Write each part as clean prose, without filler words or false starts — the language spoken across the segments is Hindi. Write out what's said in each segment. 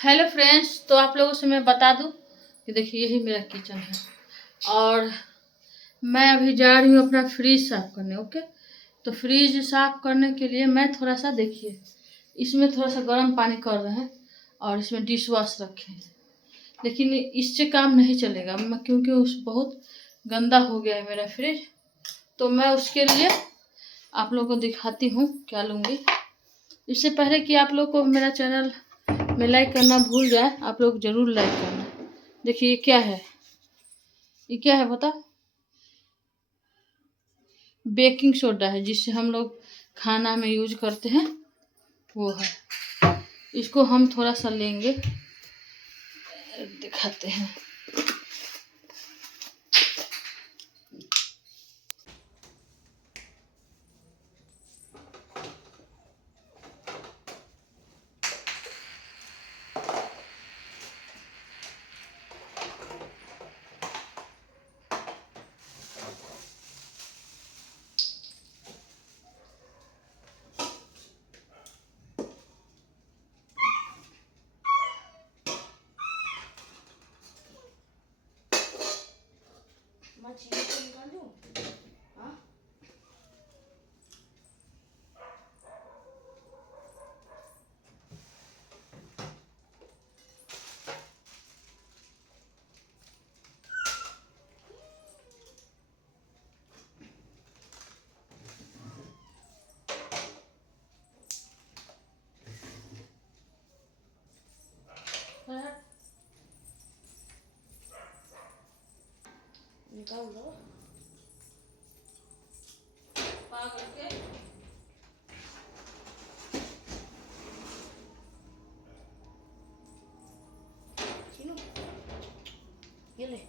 हेलो फ्रेंड्स, तो आप लोगों से मैं बता दूं कि देखिए यही मेरा किचन है और मैं अभी जा रही हूँ अपना फ्रिज साफ करने। ओके, तो फ्रिज साफ करने के लिए मैं थोड़ा सा देखिए इसमें थोड़ा सा गर्म पानी कर रहे हैं और इसमें डिश वॉश रखे हैं, लेकिन इससे काम नहीं चलेगा क्योंकि उस बहुत गंदा हो गया है मेरा फ्रिज। तो मैं उसके लिए आप लोगों को दिखाती हूँ क्या लूँगी। इससे पहले कि आप लोग को मेरा चैनल में लाइक करना भूल जाए, आप लोग ज़रूर लाइक करना। देखिए ये क्या है, ये क्या है बता? बेकिंग सोडा है, जिससे हम लोग खाना में यूज करते हैं, वो है। इसको हम थोड़ा सा लेंगे, दिखाते हैं। मछली को निकाल दूं? हाँ, निकाल दो पागल के। चीनू, ये ले।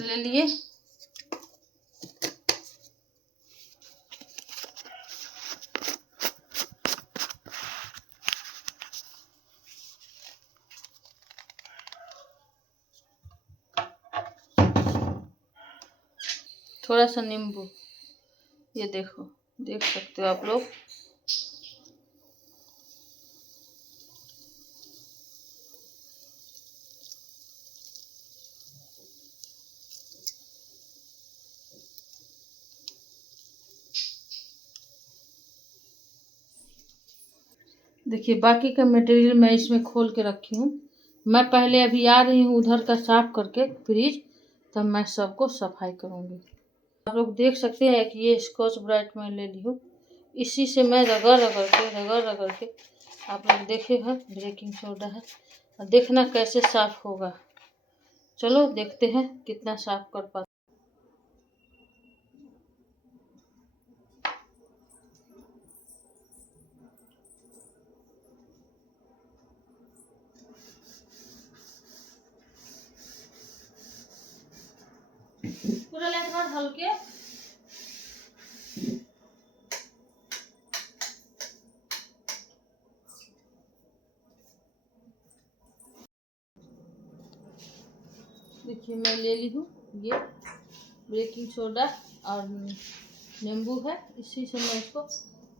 ले लिए। थोड़ा सा नींबू, ये देखो, देख सकते हो आप लोग। देखिए बाकी का मटेरियल मैं इसमें खोल के रखी हूँ। मैं पहले अभी आ रही हूँ उधर का साफ करके फ्रिज, तब मैं सबको सफाई करूँगी। आप लोग देख सकते हैं कि ये स्कॉच ब्राइट मैं ले ली हूँ, इसी से मैं रगड़ रगड़ के आप लोग देखे हैं बेकिंग सोडा है, और देखना कैसे साफ होगा। चलो देखते हैं कितना साफ कर पाते। पूरा लाइट मार हल्के। देखिए मैं ले ली हूँ ये बेकिंग सोडा और नींबू है, इसी से मैं इसको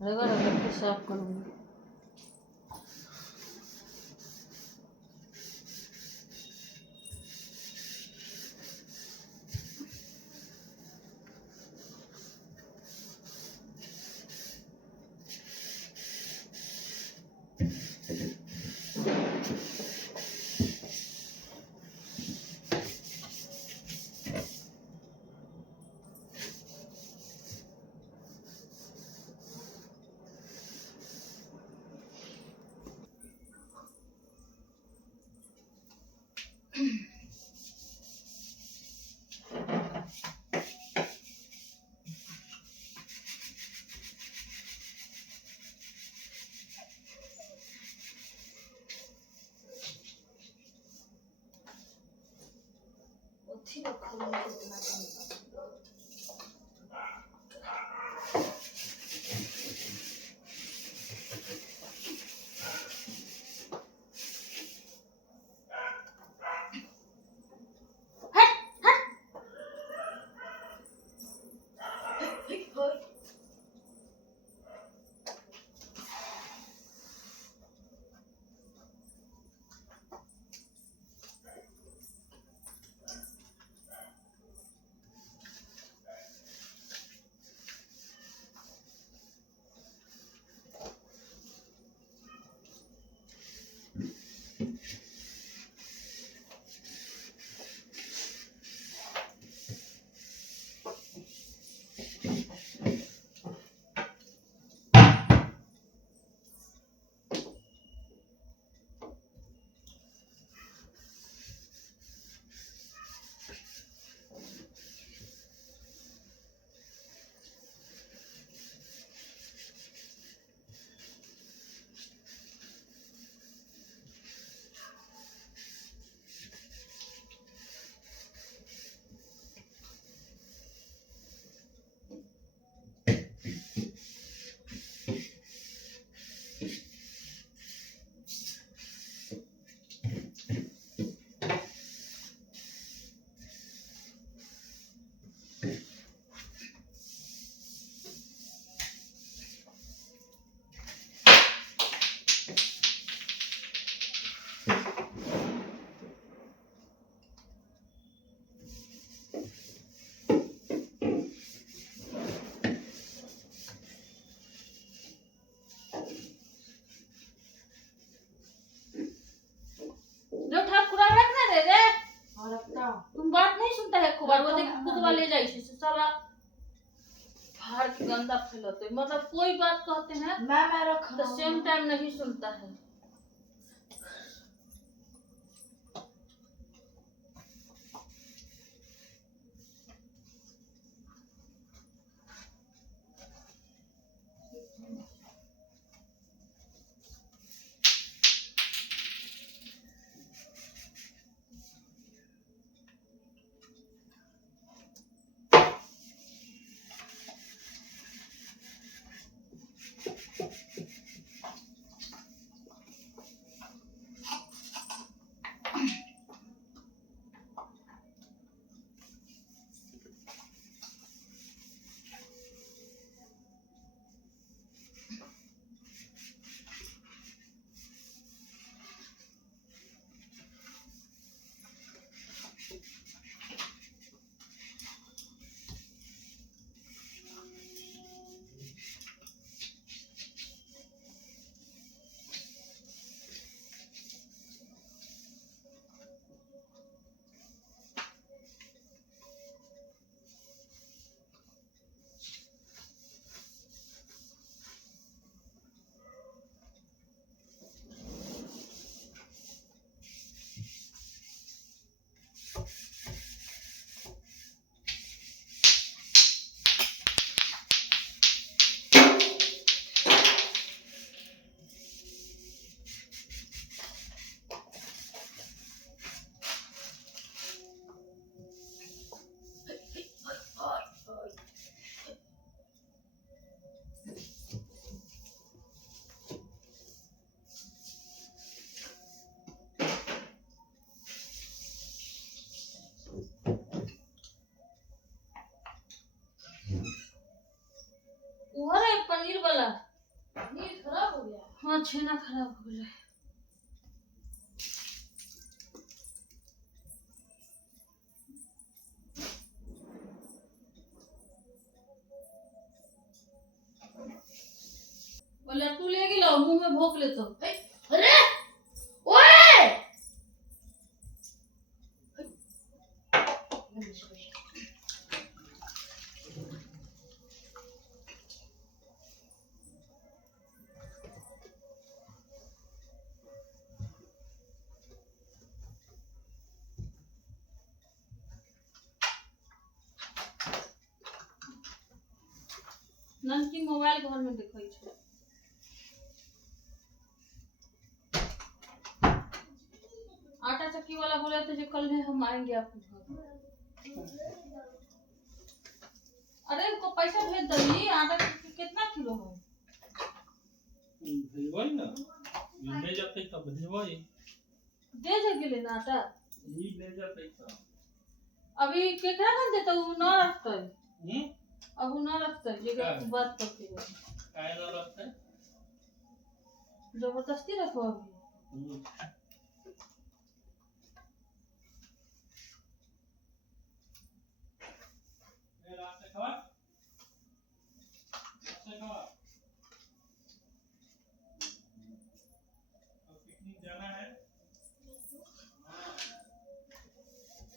रगड़ रगड़ के साफ करूँगी। जो ठाकुर रखना दे रे। और रखता हूँ। तुम बात नहीं सुनता है खूब वो देख खुद वाले जाई से साला बाहर की गंदा फैलाते मतलब कोई बात कहते हैं मैं रख तो सेम टाइम नहीं सुनता है। वो रे पनीर वाला पनीर खराब हो गया। हाँ छेना खराब हो गया। बोले तू ले गिलो मुंह में भोंक ले तो अरे ओए नन की मोबाइल घर में देखै छै। आटा चक्की वाला बोले थे जो कल में हम आएंगे आपके घर। अरे उनको पैसा भेज दही आटा कितना किलो है भेजवाई ना ले जाते तब भेजवाई दे देगी लेना आटा ये ले जाते तब अभी केकरा कर देता हूँ ना रखता है अब वो ना रखता है ये क्या? बात करती है काय ना रखते जबरदस्ती रखो अभी ये रास्ते खवा तो पिकनिक जाना है हाँ हाँ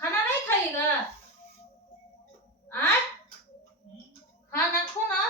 खाना नहीं खाइएगा आज खाना खो ना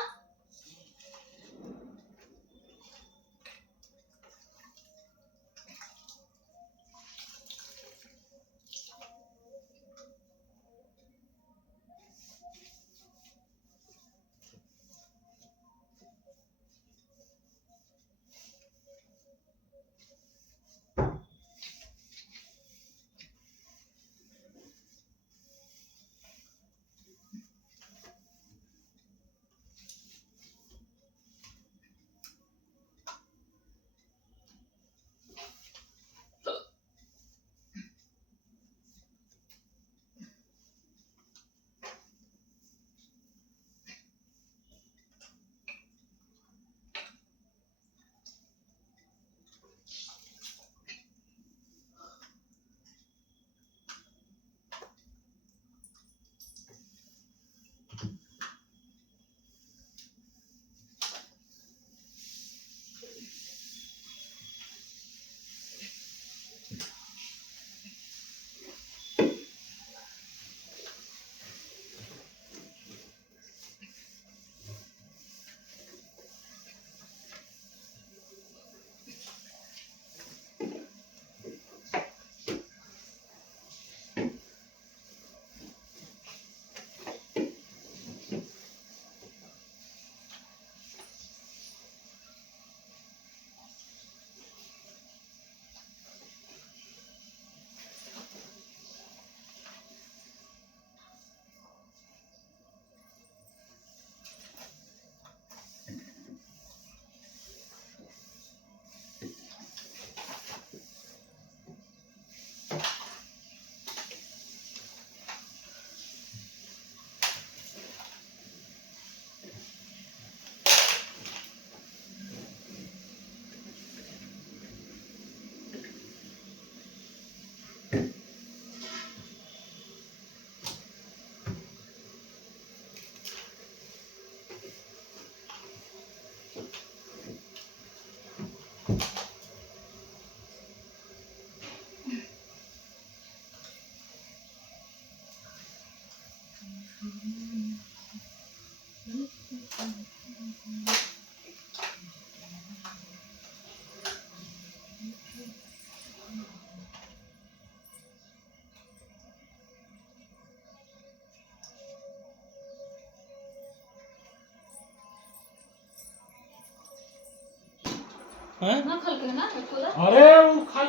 हैं ना खल के ना थोड़ा अरे वो खा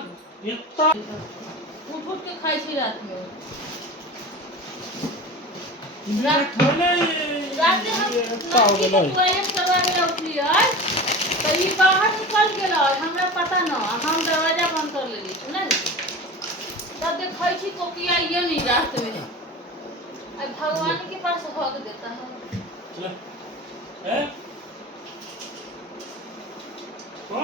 इतना उठ उठ के खाई थी रात में थोड़े रात में हम इतना हो गेलै टॉयलेट करवा के उठलिए तो ई बाहर निकल गेलै हमरा पता न हम दरवाजा बंद कर लेली सुने तब देखै छी कोकिया ये नहीं रात में आई भगवान के पास हक देता है हैं को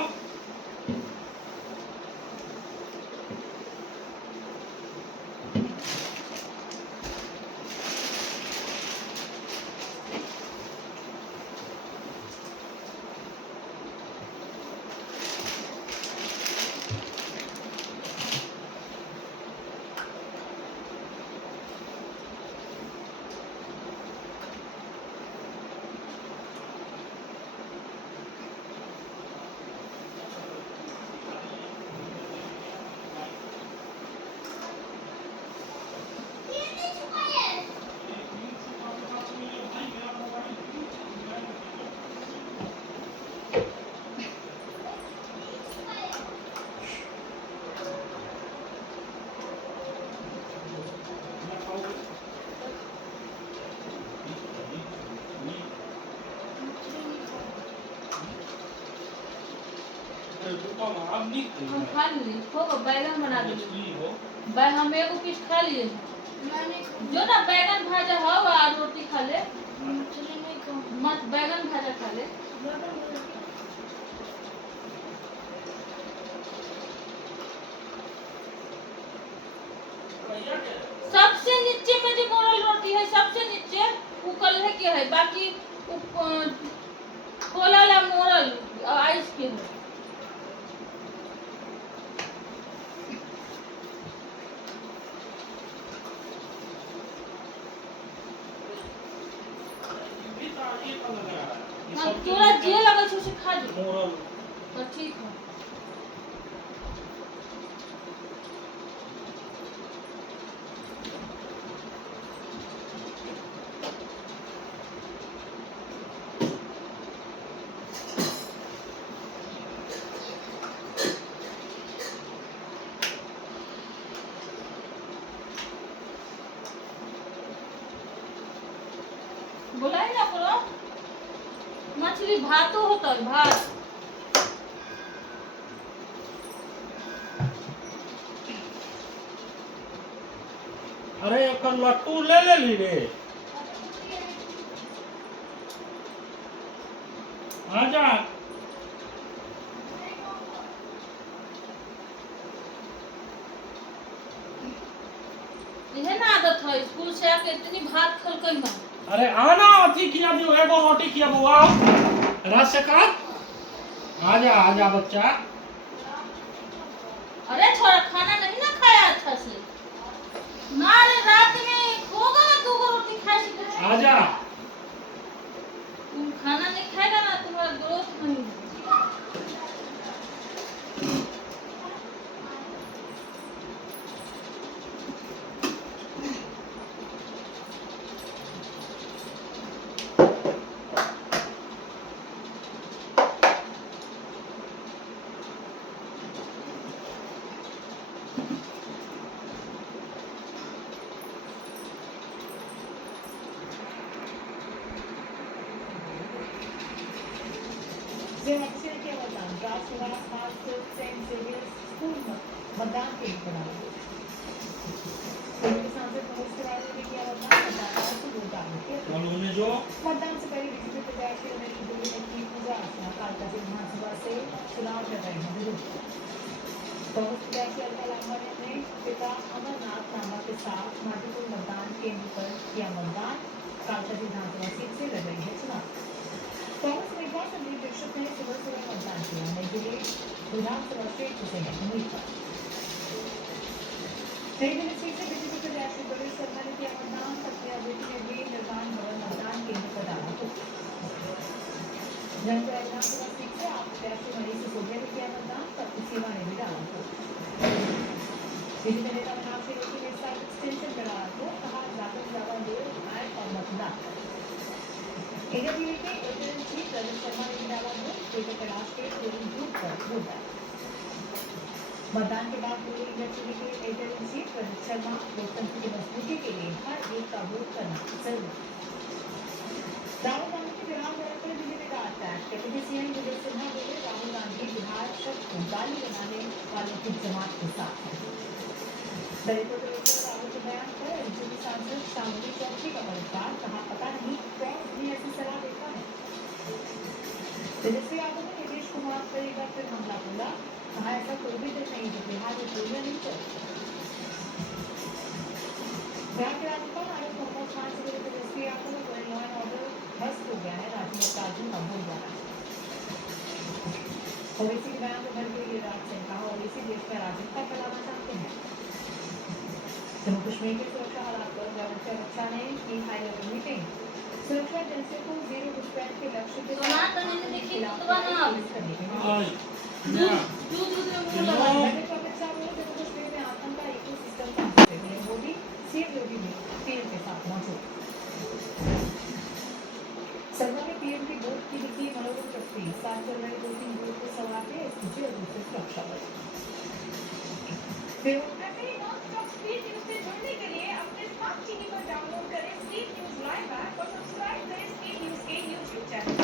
रुको ना, आप नहीं हम खा ली हो बैगन बना दो मछली हो। हम एगो पीस खा लिए मैंने जो ना बैगन भाजा हो और रोटी खा ले मछली नहीं खाऊं। मत बैगन भाजा खा ले भैया के सबसे नीचे में जो मोरल रोटी है सबसे नीचे वो कल्हे के है बाकी खोला ला मोरल आइस के है भी ताजी का लग रहा है। ये हाँ, सब तोरा जे लगे छो से खा जो मोरल तो ठीक है बोला ही ना करो मछली भातो होता है भात अरे एक लट्टू ले ली रे। आजा यह ना आदत है स्कूल से आके इतनी भात खल कई ना अरे आना अथी किया दियो एगो रोटी किया बुआ राजशेखर आजा आजा बच्चा। अरे छोरा खाना नहीं ना खाया अच्छा से ना रे रात में होगा ना दो रोटी खाए से आजा तुम खाना नहीं खाएगा ना तुम्हारा ग्रोथ नहीं होगा। Reaction के मतदान राजसभा खास सेंट जेवियर्स स्कूल में मतदान केंद्र बनाया पूर्व सांसद मनोज तिवारी ने किया मतदाताओं से वोट डालने की अपील। उन्होंने जो मतदान से पहले बीजेपी प्रत्याशी नरेंद्र मोदी ने की पूजा अर्चना कालका विधानसभा से चुनाव लड़ रहे हैं विरोध कांग्रेस प्रत्याशी अलका लांबा ने अपने पिता अमरनाथ लांबा के साथ माटीपुर मतदान केंद्र पर किया मतदान कालका विधानसभा सीट से लड़ रही है चुनाव। कांग्रेस उम्मीदवार संदीप दीक्षित ने सुबह सुबह मतदान किया नई दिल्ली विधानसभा क्षेत्र से है उम्मीदवार। नई दिल्ली सीट से बीजेपी प्रत्याशी प्रवेश शर्मा ने किया मतदान पत्नी अदिति ने भी निर्माण भवन मतदान केंद्र पर डाला वोट। जनता विधानसभा सीट से आप प्रत्याशी मनीष सिसोदिया ने किया मतदान पत्नी सीमा ने भी डाला वोट। बीजेपी नेता मीनाक्षी लेखी ने साइड एक्सटेंशन पर डाला वोट कहा ज्यादा से ज्यादा लोग आए और मतदान करें। इधर जिले के एयरटेल चीफ रजत शर्मा ने डाला वोट ट्विटर कैलाश के पोलिंग बूथ पर वोट डाला। मतदान के बाद बोले इधर जिले के एयरटेल चीफ रजत शर्मा लोकतंत्र की मजबूती के लिए हर एक का वोट करना जरूरी। राहुल गांधी के बिहार दौरे पर दिल्ली में का attack deputy CM Vijay Sinha बोले राहुल गांधी बिहार शब्द को गाली बनाने वालों की जमात के साथ है। दलितों को लेकर राहुल के बयान पर एलजेपी सांसद शांति चौधरी का पलटवार कहा पता नहीं कौन भी ऐसी सलाह देता है। तेजस्वी यादव ने नीतीश कुमार पर एक बार फिर हमला बोला कहा ऐसा कोई भी दिन नहीं जो बिहार में गोलियां नहीं चलती। बिहार के राज्यपाल आरिफ मोहम्मद खान से बोले तेजस्वी यादव ने बोले लॉ एंड ऑर्डर ध्वस्त हो गया है राज्य में अपराधियों का बोलबाला। ओवैसी के बयान को भर के लिए राज सिंह कहा ओवैसी देश में अराजकता फैलाना चाहते हैं। जम्मू कश्मीर के सुरक्षा हालात पर गवर्नर अमित शाह ने की हाई लेवल मीटिंग सुरक्षा एजेंसियों को जीरो घुसपैठ के लक्ष्य के सोना तो नहीं देखी तो बना करने के आज दूध में मुंह लगा गवर्नर अमित शाह ने जम्मू कश्मीर में आतंक का इकोसिस्टम समझते हुए मोदी सीएम योगी ने पीएम के साथ मौजूद। सरकार ने पीएम की वोट की लिखी मनोरम तस्वीर साथ चल रहे 2-3 वोट को संवारते एसपीजी और दूसरे सुरक्षा बल। स्पीड न्यूज से जुड़ने के लिए अपने स्मार्ट टीवी पर डाउनलोड करें स्पीड न्यूज लाइव ऐप और सब्सक्राइब करें स्पीड न्यूज के यूट्यूब चैनल।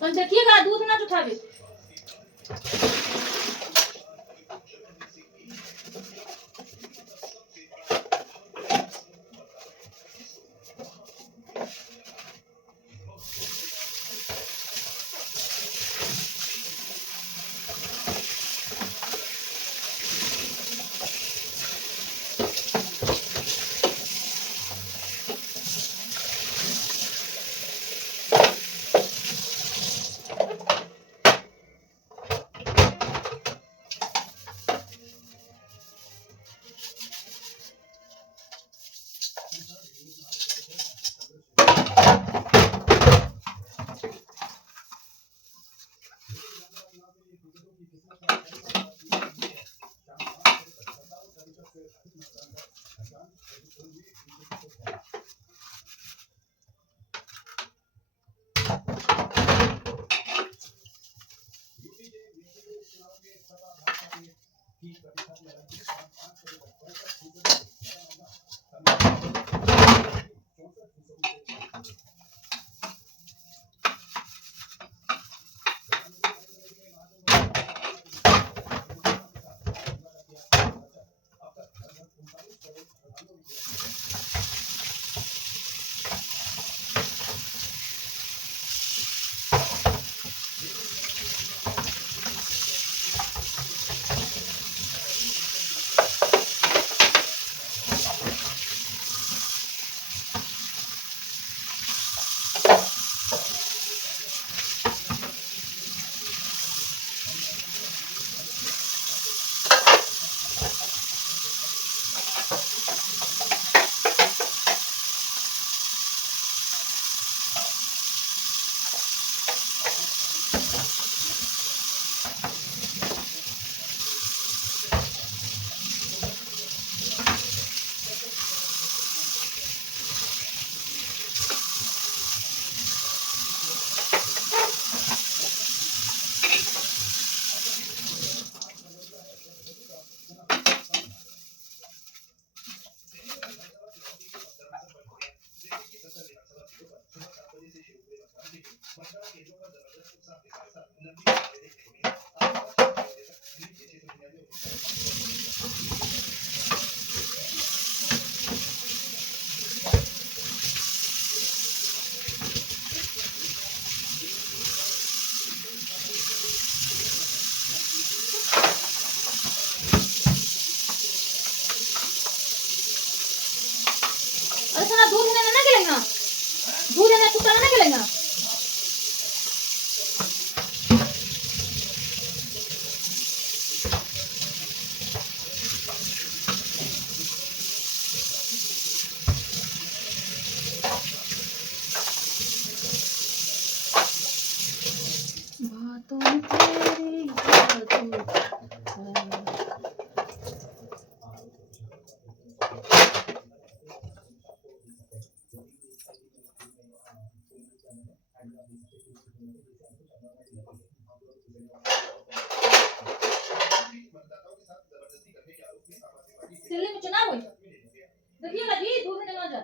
तो देखिएगा दूध ना उठावे। अरे साला दूध लेने ना गेलेगा, दूध लेने कुत्ता ना गेलेगा। बातों में तेरी जादू है। दिल्ली में चुनाव हुई, देखिएगा जी दूध लेने ना जा।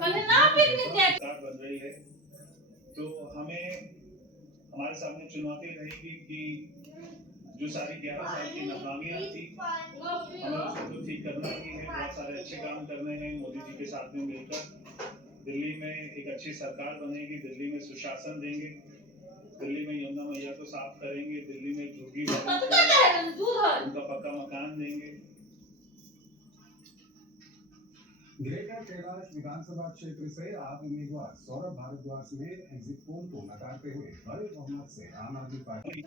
कल ना पिकनिक गए। सरकार बन रही है तो हमें हमारे सामने चुनौती रहेगी कि जो सारी 11 साल की नाकामियां थी हमें उसको तो ठीक करना ही है। बहुत सारे अच्छे काम करने हैं मोदी जी के साथ में मिलकर। दिल्ली में एक अच्छी सरकार बनेगी, दिल्ली में सुशासन देंगे, दिल्ली में यमुना मैया को साफ करेंगे, दिल्ली में झुग्गी उनका पक्का मकान देंगे। ग्रेटर कैलाश विधानसभा क्षेत्र से आप उम्मीदवार सौरभ भारद्वाज ने एग्जिट पोल को नकारते हुए बड़े बहुमत से आम आदमी पार्टी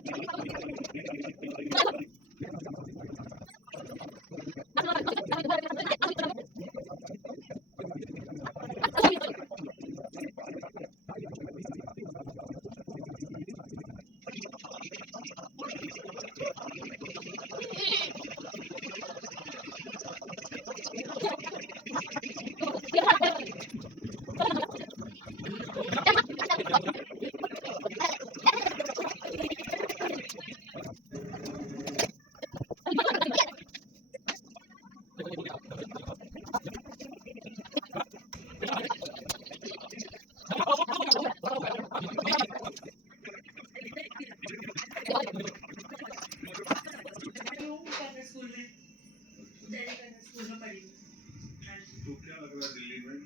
तो क्या लग रहा है दिल्ली में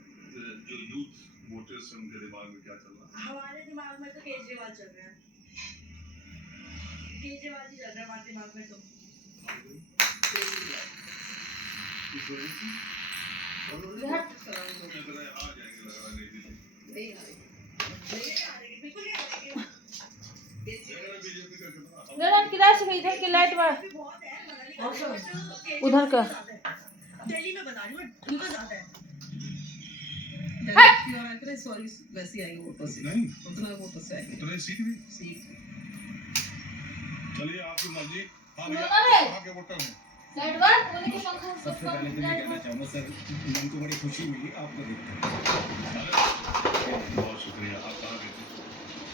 जो यूथ वोटर्स हैं उनके दिमाग में क्या चल रहा है? हमारे दिमाग में तो केजरीवाल चल रहा है, केजरीवाल ही चल रहा है हमारे दिमाग में तो। इस वजह से लग रहा है आ जाएंगे, लग रहा है नई दिल्ली। नहीं आ रही, बिल्कुल नहीं आ रही। बीजेपी का कितना किधर से इधर की लाइट बा बहुत है, उधर का दिल्ली में बता रही हूँ, उनका ज्यादा है। सॉरी वैसे आई वोट से नहीं उतना वोट से आई उतने सीट भी सीट। चलिए आपकी मर्जी। हाँ अरे! भैया कहाँ के वोटर हैं? लाइट बा कोने के पंखा सबसे पहले तो ये कहना चाहूँगा सर, मन को बड़ी खुशी मिली आपको देखकर। बहुत शुक्रिया। आप कहाँ गए थे?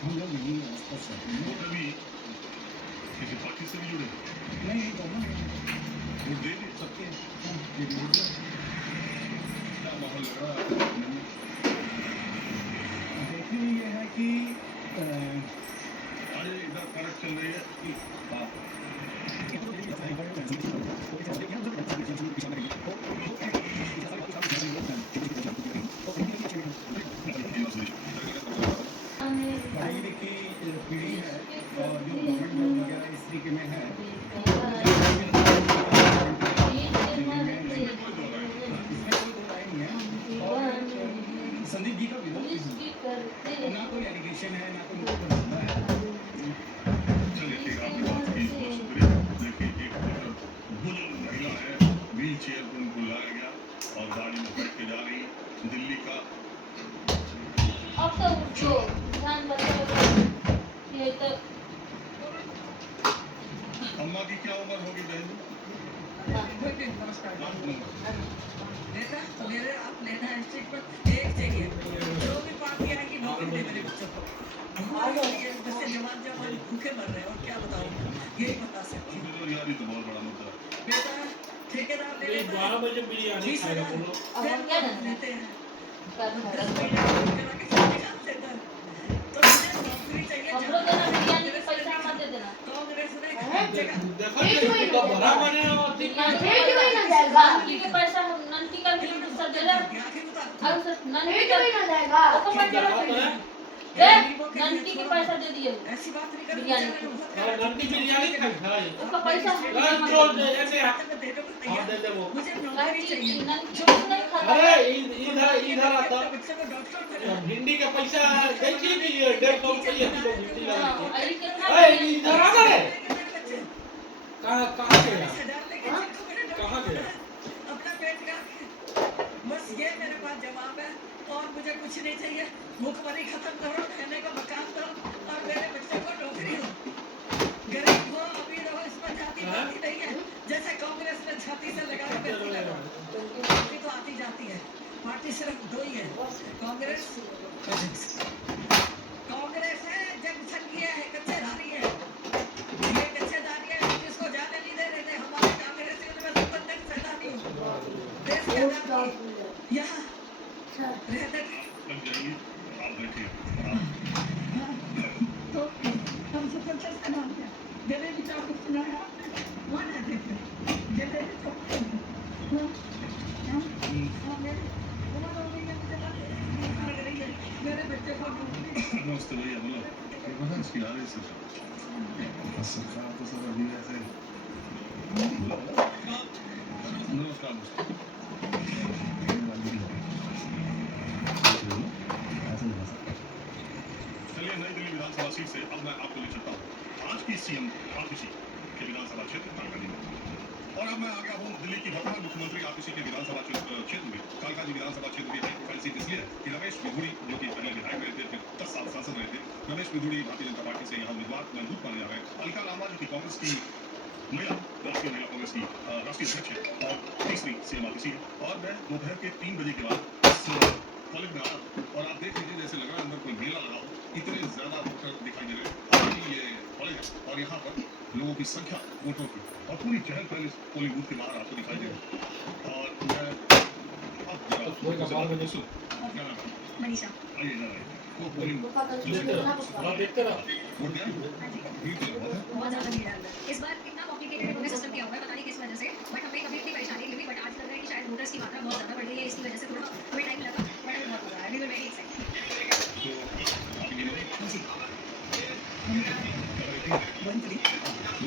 हम लोग यही आसपास रहते हैं। वोटर भी किसी पार्टी से भी जुड़े? नहीं, दे दी सबके क्या माहौल लग रहा है आपको देखने में? देखने में ये है कि आज इधर फर्क चल रही है कि पढ़ाई की पीढ़ी है और जो गवर्नमेंट जॉब वगैरह इस तरीके में है संदीप जी का विरोध ना कोई एलिगेशन है ना कोई मुद्दा है। चलिए ठीक है, आपकी बात की बहुत शुक्रिया। देखिए एक बुजुर्ग महिला है, व्हील चेयर पर उनको लाया गया और गाड़ी में बैठ के जा रही दिल्ली का। अब तो उठो ध्यान बताओ ये तो अम्मा की क्या उम्र होगी बहन? नमस्कार बेटा, मेरे आप लेना है स्टिक पर एक चाहिए, जो भी पार्टी आएगी नौकरी दे मेरे बच्चों को। हमारे लिए जैसे जवान भूखे मर रहे हैं और क्या बताऊं, यही बता सकती हूँ। तो यार ये तो बहुत बड़ा मुद्दा है। बेटा ठेकेदार ले लेता है 12 बजे बिरयानी खाएगा बोलो। अब हम क्या लेते जानते हैं हैं 10 महीने करा के छुट्टी कर देता है। तो मुझे नौकरी चाहिए। हम लोग देना बिरयानी के पैसा मत दे देना कांग्रेस ने हर जगह देखो तो बड़ा बने और नंदी के पैसा नंदी का भी सब दे रहा आखिर उतार और सर नंदी का ओको मत दे नंदी के पैसा दे दिए ऐसी बात नहीं कर बिरयानी नंदी बिरयानी खाई है उसका पैसा जो ऐसे आप देने को दे तैयार दे वो। मुझे नौकरी चाहिए। नंदी जो नहीं खाता अरे इधर आता बच्चे को डॉक्टर बना भिंडी का पैसा देखिए कि 150 रुपये किलो भिंडी लगा अरे कितना इधर आ गए कहाँ गया कहाँ गया अपना पेट का बस ये मेरे पास जवाब है और मुझे कुछ नहीं चाहिए। भूखमरी खत्म करो, रहने का मकान दो और मेरे बच्चे को नौकरी दो। गरीब हो अमीर हो इसमें जाति पाति नहीं है। जैसे कांग्रेस ने छाती से लगा के बेटी लगा, पार्टी तो आती जाती है, पार्टी सिर्फ दो ही है, कांग्रेस है, जनसंघीय है, कच्चेदारी है। ये कच्चेदारी है जिसको जाने नहीं दे रहे थे हमारे कांग्रेसियों ने। मैं तक सैलानी हूँ देश के आजादी यहाँ रहते थे। लग जाएगी, आप देखिए। तो हम स्वतंत्रता सेनानी हैं। जलेबी भी चावल सुनाया आपने, वो ना देखे जलेबी चावल मेरे बच्चे को नमस्ते भैया, बोलो पता है इसकी आगे से सरकार तो सब अभी ऐसे नमस्कार चलिए नई दिल्ली विधानसभा सीट से अब मैं आपको ले चलता हूँ आज की सीएम आतिशी के विधानसभा क्षेत्र कालकाजी में। और अब मैं आ गया हूँ दिल्ली की वर्तमान मुख्यमंत्री आतिशी के विधानसभा क्षेत्र में। कालकाजी विधानसभा क्षेत्र की हाई प्रोफाइल सीट इसलिए कि रमेश बिधूड़ी जो कि पहले विधायक रहे थे, फिर 10 साल सांसद रहे थे, रमेश बिधूड़ी भारतीय जनता पार्टी से यहाँ उम्मीदवार मजबूत माने जा रहे हैं। अलका लांबा जो कि कांग्रेस की महिला राष्ट्रीय महिला कांग्रेस की राष्ट्रीय अध्यक्ष है और तीसरी सीएम आतिशी है। और मैं दोपहर के 3 बजे के बाद कॉलेज में आया और आप देख लीजिए जैसे लग रहा है अंदर कोई मेला लगा हो, इतने ज्यादा वोटर दिखाई दे रहे हैं। ये कॉलेज है और यहाँ पर लोगों की संख्या वोटों की और पूरी चहल पहल इस पोलिंग बूथ के बाहर आपको दिखाई दे रही है। और मैं अब मनीषा आइए ना वो पोलिंग देखते रहो वोट दिया बहुत ज्यादा भीड़ है अंदर। इस बार इतना कॉम्प्लिकेटेड इन्होंने सिस्टम किया हुआ है, पता नहीं किस वजह से, बट हमें कभी इतनी परेशानी नहीं हुई। बट आज लग रहा है कि शायद वोटर्स की मात्रा बहुत ज्यादा बढ़ रही है, इसकी वजह से थोड़ा हमें टाइम लगा, बट हमें बहुत मजा आया। We were very excited.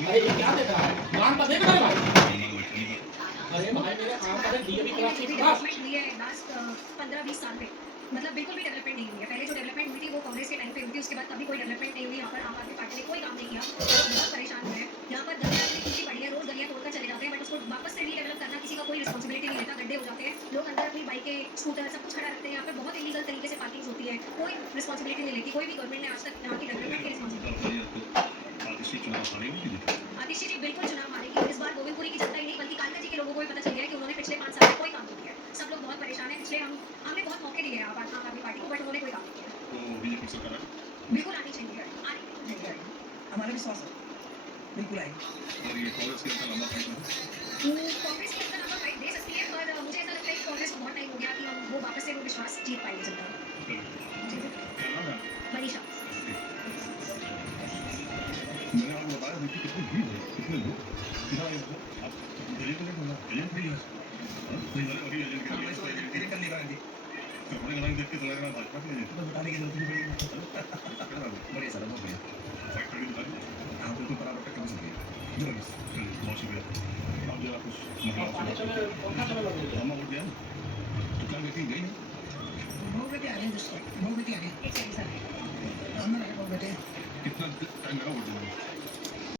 अरे ये क्या देखा है गान पर देख रहे हो अरे भाई मेरे काम पर डीएवी क्लास की क्लास डेवलपमेंट हुई है लास्ट 15-20 साल में, मतलब बिल्कुल भी डेवलपमेंट नहीं हुई है। पहले जो डेवलपमेंट हुई थी वो कांग्रेस के टाइम पे हुई थी, उसके बाद कभी कोई डेवलपमेंट नहीं हुई। यहाँ पर आम आदमी पार्टी ने कोई काम नहीं किया, बहुत परेशान हुए हैं। यहाँ पर गलियाँ इतनी टूटी पड़ी है, रोज गलियाँ तोड़कर चले जाते हैं, बट उसको वापस से रीडेवलप करना किसी का कोई रिस्पॉन्सिबिलिटी नहीं लेता। गड्ढे हो जाते हैं, लोग अंदर अपनी बाइकें स्कूटर सब कुछ खड़ा रखते हैं। यहाँ पे बहुत इलीगल तरीके से पार्किंग होती है, कोई रिस्पॉन्सिबिलिटी नहीं लेती कोई भी गवर्नमेंट ने आज तक यहाँ की डेवलपमेंट की रिस्पॉन्सिबिलिटी। आतिशी चुनाव हारेंगे कि नहीं? आतिशी जी बिल्कुल चुनाव हारेगी। इस बार गोविंदपुरी की जनता ही नहीं बल्कि कालकाजी के लोगों को भी पता चल गया है कि उन्होंने पिछले 5 साल में कोई काम नहीं किया। सब लोग बहुत परेशान हैं। पिछले हमने बहुत मौके दिए हैं आम आदमी पार्टी को, बट उन्होंने कोई काम नहीं किया। तो बीजेपी सरकार बिल्कुल आनी चाहिए, आनी चाहिए, हमारा विश्वास है बिल्कुल आएगी। और ये कांग्रेस की लंबा फाइट है है आप दिल्ली को नहीं एजेंट भी है नहीं वाले अभी एजेंट के लिए कर लेगा जी अपने गाना देख के तो लग रहा भाजपा के एजेंट तो बताने की जरूरत नहीं पड़ेगी बढ़िया सर बहुत बढ़िया फैक्ट करके दिखा दीजिए आप बिल्कुल बराबर टक्कर से चलिए बहुत शुक्रिया आप जरा कुछ मामा उठ गया तो क्या बेटी गई नहीं बहुत बेटे आ रहे हैं दोस्तों बहुत बेटे आ रहे हैं एक सेकंड सर हम ना बहुत बेटे कितना टाइम लगा उठ जाने